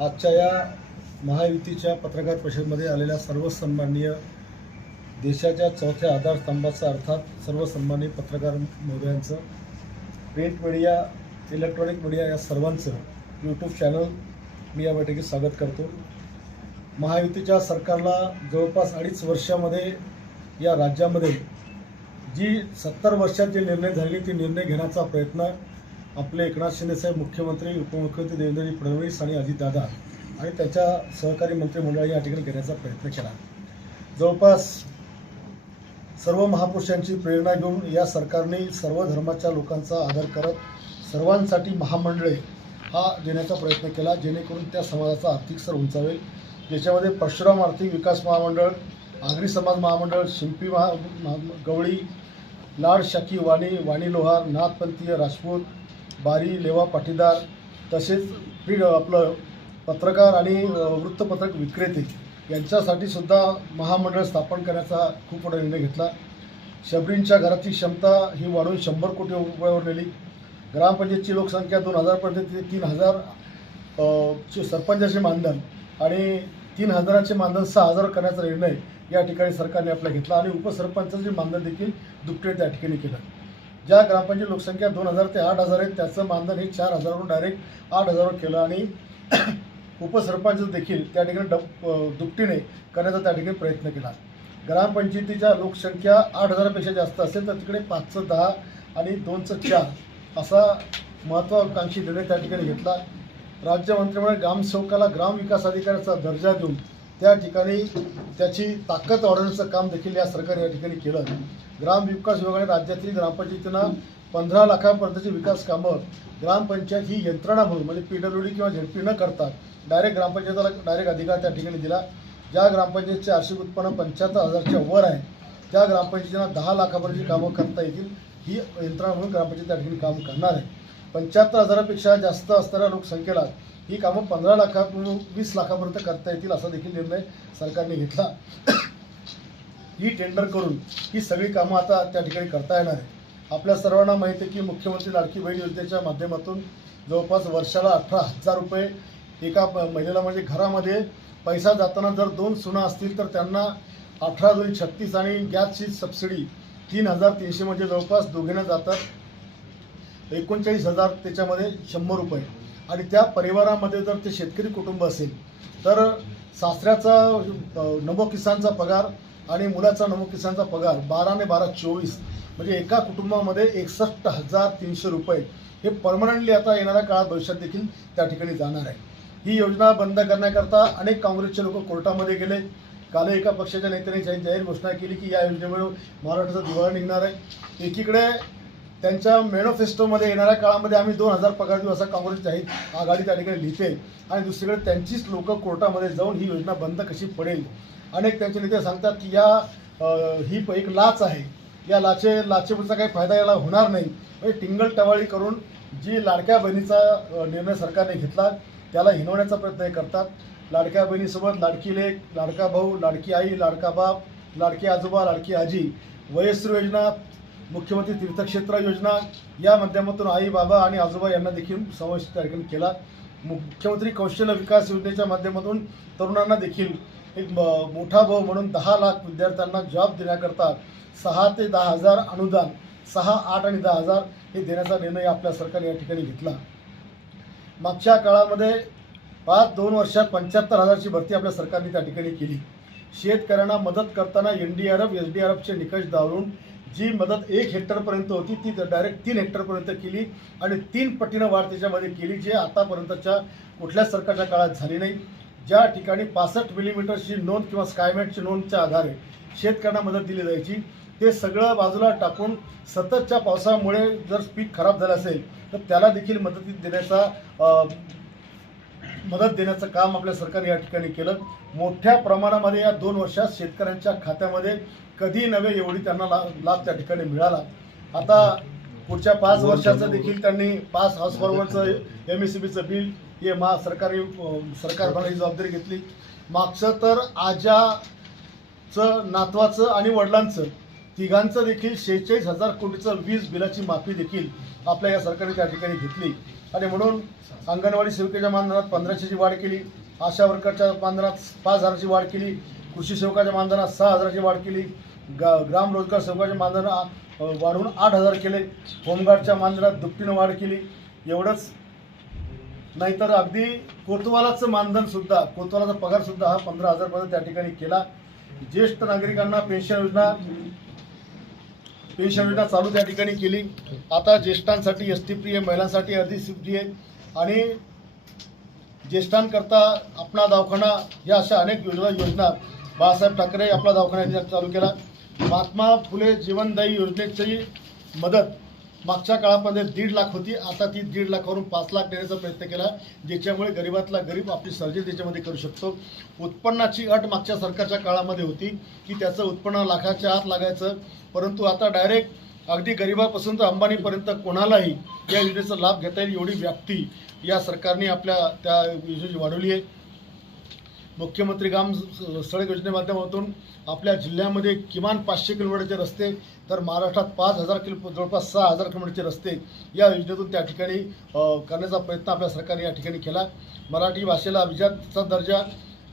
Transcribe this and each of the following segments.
आजच्या या महायुतीच्या पत्रकार परिषदेमध्ये आलेल्या सर्व सन्माननीय देशाच्या चौथ्या आधारस्तंभाचा अर्थात सर्व सन्माननीय पत्रकार महोदयांचं, प्रिंट मीडिया, इलेक्ट्रॉनिक मीडिया या सर्वांचं यूट्यूब चॅनल मी या बैठकीत स्वागत करतो। महायुतीच्या सरकारला जवळपास 2.5 वर्षामध्ये या राज्यामध्ये जी 70 वर्षात जे निर्णय झालेले ते निर्णय घेण्याचा प्रयत्न आपले एकनाथ शिंदेसाहेब मुख्यमंत्री, उपमुख्यमंत्री देवेंद्रजी फडणवीस आणि अजितदादा आणि त्याच्या सहकारी मंत्रिमंडळाने या ठिकाणी घेण्याचा प्रयत्न केला। जवळपास सर्व महापुरुषांची प्रेरणा घेऊन या सरकारने सर्व धर्माच्या लोकांचा आदर करत सर्वांसाठी महामंडळे हा देण्याचा प्रयत्न केला, जेणेकरून त्या समाजाचा आर्थिक स्तर उंचावेल। ज्याच्यामध्ये परशुराम आर्थिक विकास महामंडळ, आगरी समाज महामंडळ, शिंपी गवळी, लाड शाखी वाणी लोहार, नाथपंथीय राजपूत, बारी लेवा पाटीदार, तसेच आपलं पत्रकार आणि वृत्तपत्रक विक्रेते यांच्यासाठी सुद्धा महामंडळ स्थापन करण्याचा खूप मोठा निर्णय घेतला। शबरींच्या घराची क्षमता ही वाढवून 100 कोटी रुपयावर नेली। ग्रामपंचायतची लोकसंख्या 2000 पर्यंत 3000 सरपंचाचे मानधन आणि 3000चे मानधन 6000 करण्याचा निर्णय या ठिकाणी सरकारने आपला घेतला आणि उपसरपंचाचे मानधन देखील दुप्पट त्या ठिकाणी केलं। ज्या ग्रामपंचायत लोकसंख्या 2000 ते 8000 आहे त्याचं मानधन हे 4000 वरून डायरेक्ट 8000 केलं आणि उपसरपंच देखील त्या ठिकाणी दुपटीने करण्याचा त्या ठिकाणी प्रयत्न केला। ग्रामपंचायतीच्या लोकसंख्या 8000पेक्षा जास्त असेल तर तिकडे 5चं 10 आणि 2चं 4 असा महत्त्वाकांक्षी निर्णय त्या ठिकाणी घेतला। राज्य मंत्रिमंडळ ग्रामसेवकाला ग्राम विकास अधिकाऱ्याचा दर्जा देऊन त्या ठिकाणी त्याची ताकद वाढवण्याचं काम देखील या सरकारने या ठिकाणी केलं। ग्राम विकास विभागाने राज्यातील ग्रामपंचायतींना 15 लाखापर्यंतची विकास कामं ग्रामपंचायत ही यंत्रणा म्हणून म्हणजे PWD किंवा ZP न करता डायरेक्ट ग्रामपंचायतीला डायरेक्ट अधिकार त्या ठिकाणी दिला। ज्या ग्रामपंचायतीचे वार्षिक उत्पन्न 75,000च्या वर आहे त्या ग्रामपंचायतींना 10 लाखापर्यंतची कामं करता येतील, ही यंत्रणा म्हणून ग्रामपंचायत त्या ठिकाणी काम करणार आहे। 75,000पेक्षा जास्त असणाऱ्या लोकसंख्येला ही कामं 15 लाखापासून 20 लाखापर्यंत करता येतील असा देखील निर्णय सरकारने घेतला। ही टेंडर करून ही सगळी कामं आता त्या ठिकाणी करता येणार आहे। आपल्या सर्वांना माहिती आहे की मुख्यमंत्री लाडकी बहीण योजनेच्या माध्यमातून जवळपास वर्षाला 18,000 रुपये एका महिलेला, म्हणजे घरामध्ये पैसा जाताना जर 2 सुना असतील तर त्यांना 18 दूनी 36 आणि गॅसची सबसिडी 3300 म्हणजे जवळपास दोघींना जातात 39,000 त्याच्यामध्ये 100 रुपये। आणि त्या परिवारामध्ये जर ते शेतकरी कुटुंब असेल तर सासऱ्याचा नमो किसानचा पगार आणि मुलाचा नमो किसानचा पगार 12 ने 12 24 म्हणजे एका कुटुंबामध्ये 61,300 रुपये हे परमनंटली आता येणाऱ्या काळात भविष्यात देखील त्या ठिकाणी जाणार आहे। ही योजना बंद करण्याकरता अनेक काँग्रेसचे लोक कोर्टामध्ये गेले। काल एका पक्षाच्या नेत्याने जाहीर घोषणा केली की या योजनेमुळे महाराष्ट्राचा दिवाळा निघणार आहे। एकीकडे त्यांच्या मॅनिफेस्टोमध्ये येणाऱ्या काळामध्ये आम्ही 2000 पगार देऊ असा काँग्रेस जाहीर आघाडी त्या ठिकाणी लिहिते आणि दुसरीकडे त्यांचीच लोक कोर्टामध्ये जाऊन ही योजना बंद कशी पडेल। अनेक त्यांचे नेते सांगतात की ही एक लाच आहे, या लाचेचा काही फायदा याला होणार नाही। म्हणजे टिंगल-टवाळी करून जी लाडक्या बहिणीचा निर्णय सरकारने घेतला त्याला हिनवण्याचा प्रयत्न करतात। लाडक्या बहिणीसोबत लाडकी लेक, लाडका भाऊ, लाडकी आई, लाडका बाप, लाडकी आजोबा, लाडकी आजी, वयस्कर योजना, मुख्यमंत्री तीर्थक्षेत्र योजना या माध्यमातून आई बाबा आणि आजोबा यांना देखील समावेश त्या ठिकाणी केला। मुख्यमंत्री कौशल्य विकास योजनेच्या माध्यमातून तरुणांना देखील एक मोठा भाऊ म्हणून 10 लाख विद्यार्थ्यांना जॉब देण्याकरता 6 ते 10,000 अनुदान, 6, 8 आणि 10,000 हे देण्याचा निर्णय आपल्या सरकारने या ठिकाणी घेतला। मागच्या काळामध्ये 2 वर्षात 75,000ची भरती आपल्या सरकारने त्या ठिकाणी केली। शेतकऱ्यांना मदत करताना NDRF, SDRFचे निकष दावरून जी मदत 1 हेक्टरपर्यंत होती ती डायरेक्ट 3 हेक्टरपर्यंत केली आणि 3 पटीनं वाढ त्याच्यामध्ये केली, जे आतापर्यंतच्या कुठल्याच सरकारच्या काळात झाली नाही। ज्या ठिकाणी 65 मिलीमीटरची नोंद किंवा स्कायमॅटची नोंदच्या आधारे शेतकऱ्यांना मदत दिली जायची ते सगळं बाजूला टाकून सततच्या पावसामुळे जर पीक खराब झालं असेल तर त्याला देखील मदत देण्याचं काम आपल्या सरकारने या ठिकाणी केलं। मोठ्या प्रमाणामध्ये या 2 वर्षात शेतकऱ्यांच्या खात्यामध्ये कधी नव्हे एवढी त्यांना लाभ त्या ठिकाणी मिळाला। आता पुढच्या 5 वर्षाचं देखील त्यांनी 5 हॉर्स पॉवरचं MSCBचं बिल हे सरकार बनायची जबाबदारी घेतली। मागचं तर आजाचं, नातवाचं आणि वडिलांचं तिघांचं देखील 46,000 कोटीचं वीज बिलाची माफी देखील आपल्या या सरकारने त्या ठिकाणी घेतली। आणि म्हणून अंगणवाडी सेविकेच्या मानधनात 1500ची वाढ केली, आशा वर्करच्या मानधनात 5000ची वाढ केली, कृषी सेवकाच्या मानधनात 6000ची वाढ केली, ग्राम रोजगार सेवकाच्या मानधनात वाढवून 8000 केले, होमगार्डच्या मानधनात दुपटीनं वाढ केली. एवढंच नाही तर अगदी कोतवालाचं मानधन सुद्धा, कोतवालाचा पगार सुद्धा हा 15000 पर्यंत त्या ठिकाणी केला. ज्येष्ठ नागरिकांना पेन्शन योजना चालू त्या ठिकाणी केली. आता ज्येष्ठांसाठी एसटी फ्री आहे, महिलांसाठी अर्धी फ्री आहे आणि ज्येष्ठांकरता आपला दवाखाना या अशा अनेक योजना बाळासाहेब ठाकरे आपला दवाखाना चालू केला. महात्मा फुले जीवनदायी योजनेची मदत मागच्या काळामध्ये 1.5 लाख होती, आता ती 1.5 लाखावरून 5 लाख देण्याचा प्रयत्न केला, ज्याच्यामुळे गरीबातला गरीब आपली सर्जरी त्याच्यामध्ये करू शकतो. उत्पन्नाची अट मागच्या सरकारच्या काळामध्ये होती की त्याचं उत्पन्न लाखाच्या आत लागायचं, परंतु आता डायरेक्ट अगदी गरिबापासून तर अंबानीपर्यंत कोणालाही या योजनेचा लाभ घेता येईल एवढी व्याप्ती या सरकारने आपल्या त्या योजनेची वाढवली आहे. मुख्यमंत्री ग्राम सडक योजने माध्यमातून आपल्या जिल्ह्यामध्ये किमान 500 किलोमीटरचे रस्ते तर महाराष्ट्रात 5000 जवळपास 6000 किलोमीटरचे रस्ते या योजनेतून त्या ठिकाणी करण्याचा प्रयत्न आपल्या सरकारने या ठिकाणी केला. मराठी भाषेला अभिजातचा दर्जा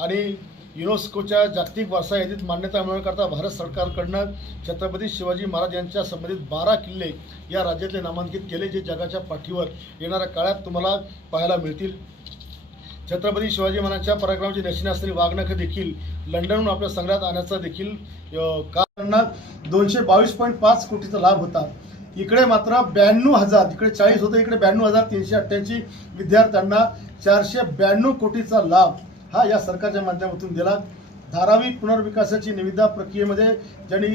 आणि युनेस्कोच्या जागतिक वारसा यादीत मान्यता मिळवण्याकरता भारत सरकारकडनं छत्रपती शिवाजी महाराज यांच्या संबंधित 12 किल्ले या राज्यातले नामांकित केले, जे जगाच्या पाठीवर येणाऱ्या काळात तुम्हाला पाहायला मिळतील. छत्रपती शिवाजी महाराजांच्या पराक्रमाची दर्शने असलेली वाघनख देखील लंडनहून आपल्या संग्रहात आणण्याचा देखील कारण 222.5 कोटीचा लाभ होता. इकडे मात्र 92,000, इकडे 40 होतं, इकडे 92,388 विद्यार्थ्यांना 492 कोटीचा लाभ हा या सरकारच्या माध्यमातून दिला. धारावी पुनर्विकासाची निविदा प्रक्रियेमध्ये ज्यांनी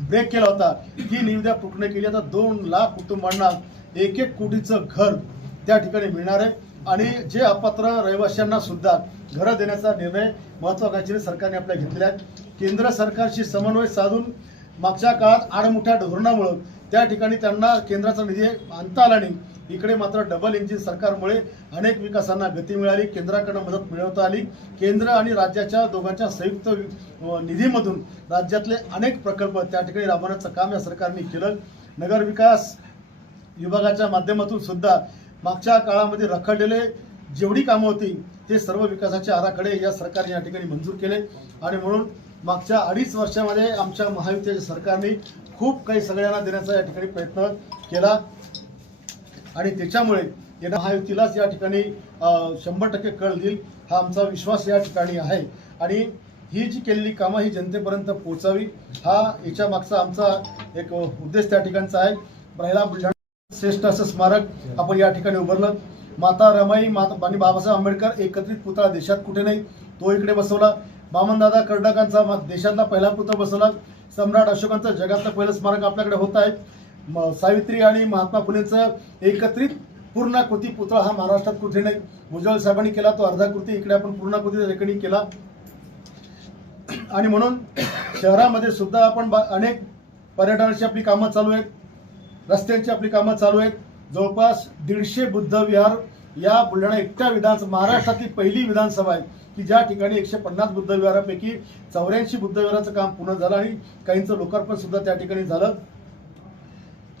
ब्रेक केला होता ती निविदा पूर्ण केली. आता 2 लाख कुटुंबांना 1-1 कोटीचं घर त्या ठिकाणी मिळणार आहे आणि जे अपात्र रहिवाशांना सुद्धा घरं देण्याचा निर्णय महत्त्वाकांक्षी सरकारने आपल्या घेतलेला आहे. केंद्र सरकारशी समन्वय साधून मागच्या काळात आडमुठ्या धोरणामुळे त्या ठिकाणी त्यांना केंद्राचा निधी आणता आला नाही. इकडे मात्र डबल इंजिन सरकारमुळे अनेक विकासांना गती मिळाली, केंद्राकडून मदत मिळवता आली. केंद्र आणि राज्याच्या दोघांच्या संयुक्त निधीमधून राज्यातले अनेक प्रकल्प त्या ठिकाणी राबवण्याचं काम या सरकारने केलं. नगर विकास विभागाच्या माध्यमातून सुद्धा मागच्या काळामध्ये रखडलेले जेवढी कामं होती ते सर्व विकासाचे आराखडे या सरकारने या ठिकाणी मंजूर केले आणि म्हणून मागच्या 2.5 वर्षामध्ये आमच्या महायुतीच्या सरकारने खूप काही सगळ्यांना देण्याचा या ठिकाणी प्रयत्न केला आणि त्याच्यामुळे या महायुतीलाच या ठिकाणी 100% कळ देईल हा आमचा विश्वास या ठिकाणी आहे. आणि ही जी केलेली कामं ही जनतेपर्यंत पोहोचावी हा याच्या मागचा आमचा एक उद्देश त्या ठिकाणचा आहे. राहिला बुलढाणा श्रेष्ठ असं स्मारक आपण या ठिकाणी उभारलं. माता रमाई आणि बाबासाहेब आंबेडकर एकत्रित पुतळा देशात कुठे नाही, तो इकडे बसवला. वामनदादा कर्डकांचा देशातला पहिला पुतळा बसवला. सम्राट अशोकांचं जगातलं पहिलं स्मारक आपल्याकडे होत आहे. सावित्री आणि महात्मा फुलेंचं एकत्रित पूर्णाकृती पुतळा हा महाराष्ट्रात कुठे नाही. भुजबळ साहेबांनी केला, तो अर्धा कृती, इकडे आपण पूर्णाकृती ठिकाणी केला. आणि म्हणून शहरामध्ये सुद्धा आपण अनेक पर्यटनाची आपली कामं चालू आहेत, रस्त्यांची आपली कामं चालू आहेत. जवळपास 150 बुद्ध विहार या बुलढाणा एकट्या महाराष्ट्रातली पहिली विधानसभा आहे की ज्या ठिकाणी 150 बुद्ध विहारापैकी 84 बुद्ध विहाराचं काम पूर्ण झालं आणि काहींचं लोकार्पण सुद्धा त्या ठिकाणी झालं.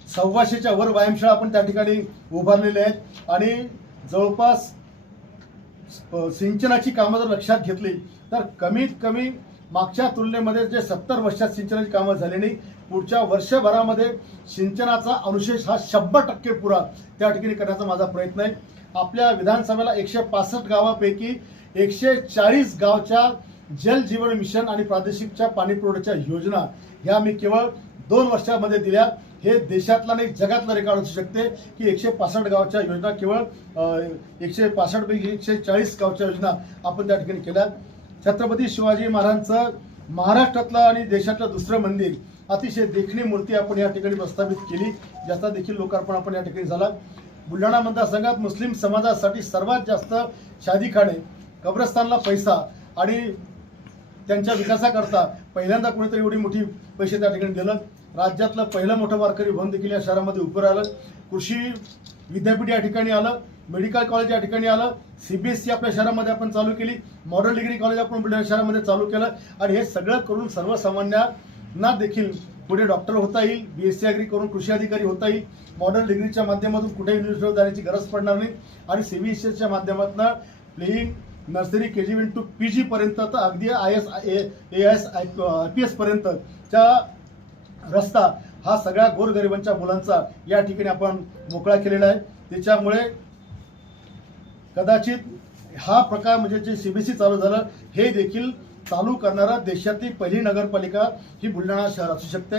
125च्या वर व्यायामशाळा आपण त्या ठिकाणी उभारलेल्या आहेत आणि जवळपास सिंचनाची कामं जर लक्षात घेतली तर कमीत कमी मागच्या तुलनेमध्ये जे 70 वर्षात सिंचनाची कामं झाली नाही, पुढच्या वर्षभरामध्ये सिंचनाचा अनुशेष हा 100% पुरा त्या ठिकाणी करण्याचा माझा प्रयत्न आहे. आपल्या विधानसभेला 165 गावापैकी 140 गावच्या जल जीवन मिशन आणि प्रादेशिकच्या पाणी पुरवठ्याच्या योजना ह्या मी केवळ 2 वर्षामध्ये दिल्या. हे देशातला नाही जगातलं रेकॉर्ड असू शकते की 165 गावच्या योजना केवळ 165 पैकी 140 गावच्या योजना आपण त्या ठिकाणी केल्या. छत्रपती शिवाजी महाराजांचं महाराष्ट्रातलं आणि देशातलं दुसरं मंदिर अतिशय देखणी मूर्ती आपण या ठिकाणी प्रस्थापित केली, ज्याचा देखील लोकार्पण आपण या ठिकाणी झाला. बुलढाणा मतदारसंघात मुस्लिम समाजासाठी सर्वात जास्त शादीखाने, कब्रस्तानला पैसा आणि त्यांच्या विकासाकरता पहिल्यांदा कोणीतरी एवढी मोठी पैसे त्या ठिकाणी दिलं. राज्यातलं पहिलं मोठं वारकरी भवन देखील या शहरामध्ये उभं राहिलं. कृषी विद्यापीठ या ठिकाणी आलं, मेडिकल कॉलेज या ठिकाणी आलं, CBSE आपल्या शहरामध्ये आपण चालू केली, मॉडर्न डिग्री कॉलेज आपण बुलढाणा शहरामध्ये चालू केलं आणि हे सगळं करून सर्वसामान्यांना देखील पुढे डॉक्टर होता येईल, BSc ॲग्री करून कृषी अधिकारी होता येईल, मॉडर्न डिग्रीच्या माध्यमातून कुठेही युनिव्हर्सिटीवर जाण्याची गरज पडणार नाही आणि CBSEच्या माध्यमातून playing nursery KG1 to PG पर्यंत तर अगदी IAS AS IPS पर्यंतचा रस्ता हा सगळ्या गोरगरिबांच्या मुलांचा या ठिकाणी आपण मोकळा केलेला आहे. त्याच्यामुळे कदाचित हा प्रकार म्हणजे जे CBSE चालू झालं हे देखील चालू करणारा देशातली पहिली नगरपालिका ही बुलढाणा शहर असू शकते.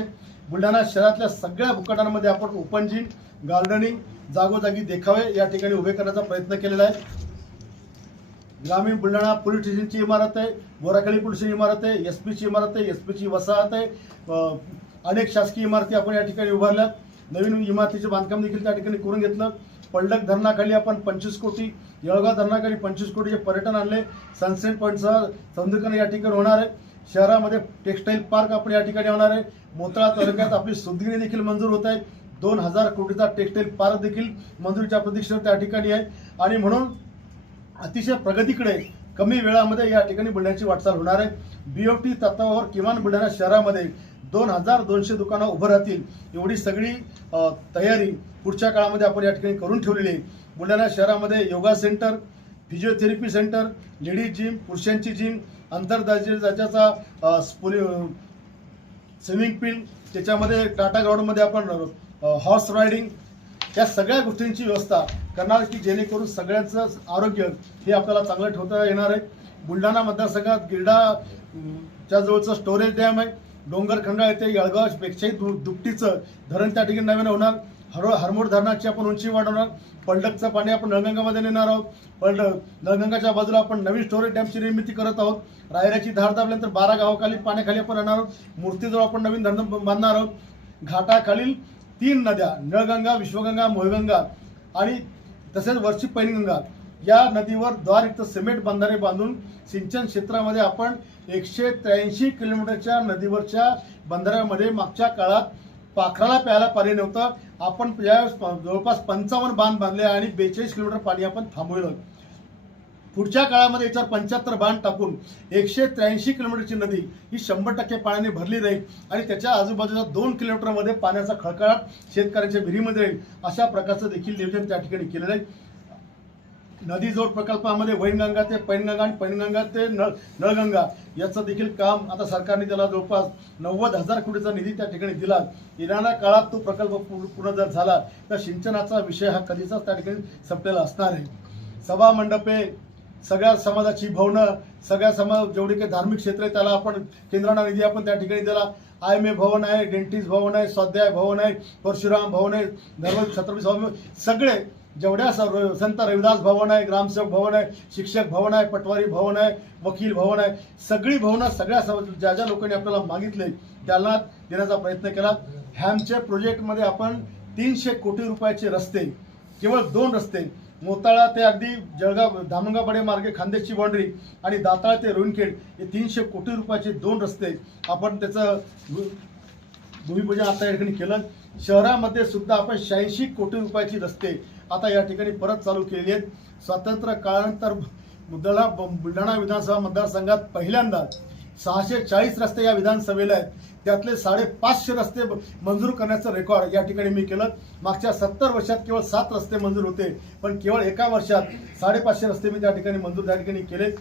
बुलढाणा शहरातल्या सगळ्या भूखंडांमध्ये आपण ओपन जिम, गार्डनिंग, जागोजागी देखावे या ठिकाणी उभे करण्याचा प्रयत्न केलेला आहे. ग्रामीण बुलढाणा पोलीस स्टेशनची इमारत आहे, बोराखळी पोलीसची इमारत आहे, SPची इमारत आहे, SPची वसाहत आहे, अनेक शासकीय इमारती आपण या ठिकाणी उभारल्यात. नवीन इमारतीचे बांधकाम देखील त्या ठिकाणी करून घेतलं. पडलक धरणाखाली आपण 25 कोटी, येळगाव धरणाखाली 25 कोटीचे पर्यटन आणले. सनसेट पॉईंटसह सौंदर्यीकरण या ठिकाणी होणार आहे. शहरामध्ये टेक्सटाईल पार्क आपण या ठिकाणी होणार आहे. मोताळा तालुक्यात आपली सुतगिरणी देखील मंजूर होत आहे. 2000 कोटीचा टेक्सटाईल पार्क देखील मंजुरीच्या प्रतीक्षेत त्या ठिकाणी आहे आणि म्हणून अतिशय प्रगतीकडे कमी वेळामध्ये या ठिकाणी बुलढाण्याची वाटचाल होणार आहे. BOT तत्वावर किमान बुलढाणा शहरामध्ये 2200 दुकानं उभं राहतील एवढी सगळी तयारी पुढच्या काळामध्ये आपण या ठिकाणी करून ठेवलेली आहे. बुलढाणा शहरामध्ये yoga centre, physiotherapy centre, ladies gym, पुरुषांची जिम, आंतरराज्याचा स्विमिंग पूल, त्याच्यामध्ये टाटा ग्राउंडमध्ये आपण हॉर्स रायडिंग या सगळ्या गोष्टींची व्यवस्था करणार की जेणेकरून सगळ्यांचं आरोग्य हे आपल्याला चांगलं ठेवता येणार आहे. बुलढाणा मतदारसंघात गिरडाच्या जवळचं स्टोरेज डॅम आहे. डोंगरखंडा येथे येळगावपेक्षाही दुपटीचं धरण त्या ठिकाणी नवीन होणार. हरमोड धरणाची आपण उंची वाढवणार. पलडकचं पाणी आपण नळगंगामध्ये नेणार आहोत. नळगंगाच्या बाजूला आपण नवीन स्टोरेज डॅमची निर्मिती करत आहोत. रायराची धार दाबल्यानंतर 12 गावाखाली पाण्याखाली आपण येणार आहोत. मूर्तीजवळ आपण नवीन धरण बांधणार आहोत. घाटाखालील 3 नद्या नळगंगा, विश्वगंगा, मोहगंगा आणि तसेच वरची पैनगंगा या नदीवर द्वारयुक्त सिमेंट बंधारे बांधून सिंचन क्षेत्रामध्ये आपण 183 किलोमीटरच्या नदीवरच्या बंधाऱ्यामध्ये मागच्या काळात पाखराला प्यायला पाणी नव्हतं. आपण जवळपास 55 बांध बांधले आणि 42 किलोमीटर पाणी आपण थांबवलं. पुढच्या काळामध्ये याच्यावर 75 बांध टाकून 183 किलोमीटरची नदी ही 100% पाण्याने भरली जाईल आणि त्याच्या आजूबाजूला 2 किलोमीटरमध्ये पाण्याचा खळखळाट शेतकऱ्यांच्या विहिरीमध्ये येईल अशा प्रकारचं देखील नियोजन त्या ठिकाणी केलेलं आहे. नदी जोड प्रकल्पामध्ये वैनगंगा ते पैनगंगा आणि पैनगंगा ते नळगंगा याचं देखील काम आता सरकारने त्याला जवळपास 90,000 कोटीचा निधी त्या ठिकाणी दिला. येणाऱ्या काळात तो प्रकल्प पूर्ण जर झाला तर सिंचनाचा विषय हा कधीचाच त्या ठिकाणी संपलेला असणार आहे. सभा मंडपे, सगळ्या समाजाची भवनं, सगळ्या समाज जेवढे काही धार्मिक क्षेत्र आहे त्याला आपण केंद्रांना निधी आपण त्या ठिकाणी दिला. IMA भवन आहे, डेंटिस्ट भवन आहे, स्वाध्याय भवन आहे, परशुराम भवन आहे, धर्म छत्रपती भवन, सगळे जेवढ्या संत रविदास भवन आहे, ग्रामसेवक भवन आहे, शिक्षक भवन आहे, पटवारी भवन आहे, वकील भवन आहे, सगळी भवनं सगळ्या ज्या ज्या लोकांनी आपल्याला मागितले त्याला देण्याचा प्रयत्न केला. हॅमच्या प्रोजेक्टमध्ये आपण 300 कोटी रुपयाचे रस्ते, केवळ 2 रस्ते, मोताळा ते अगदी जळगाव धामणगाव मार्गे खांदेची बाउंड्री आणि दाताळ ते रोणखेड हे 300 कोटी रुपयाचे 2 रस्ते आपण त्याचं भूमिपूजन आता या ठिकाणी केलं. शहरामध्ये सुद्धा आपण 86 कोटी रुपयाची रस्ते आता या ठिकाणी परत चालू केलेली आहेत. स्वातंत्र्य काळानंतर बुलढाणा विधानसभा मतदारसंघात पहिल्यांदा 640 रस्ते या विधानसभेला आहेत. त्यातले 550 रस्ते मंजूर करण्याचं रेकॉर्ड या ठिकाणी मी केलं. मागच्या 70 वर्षात केवळ 7 रस्ते मंजूर होते, पण केवळ एका वर्षात 550 रस्ते मी त्या ठिकाणी मंजूर त्या ठिकाणी केले.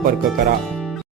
संपर्क करा.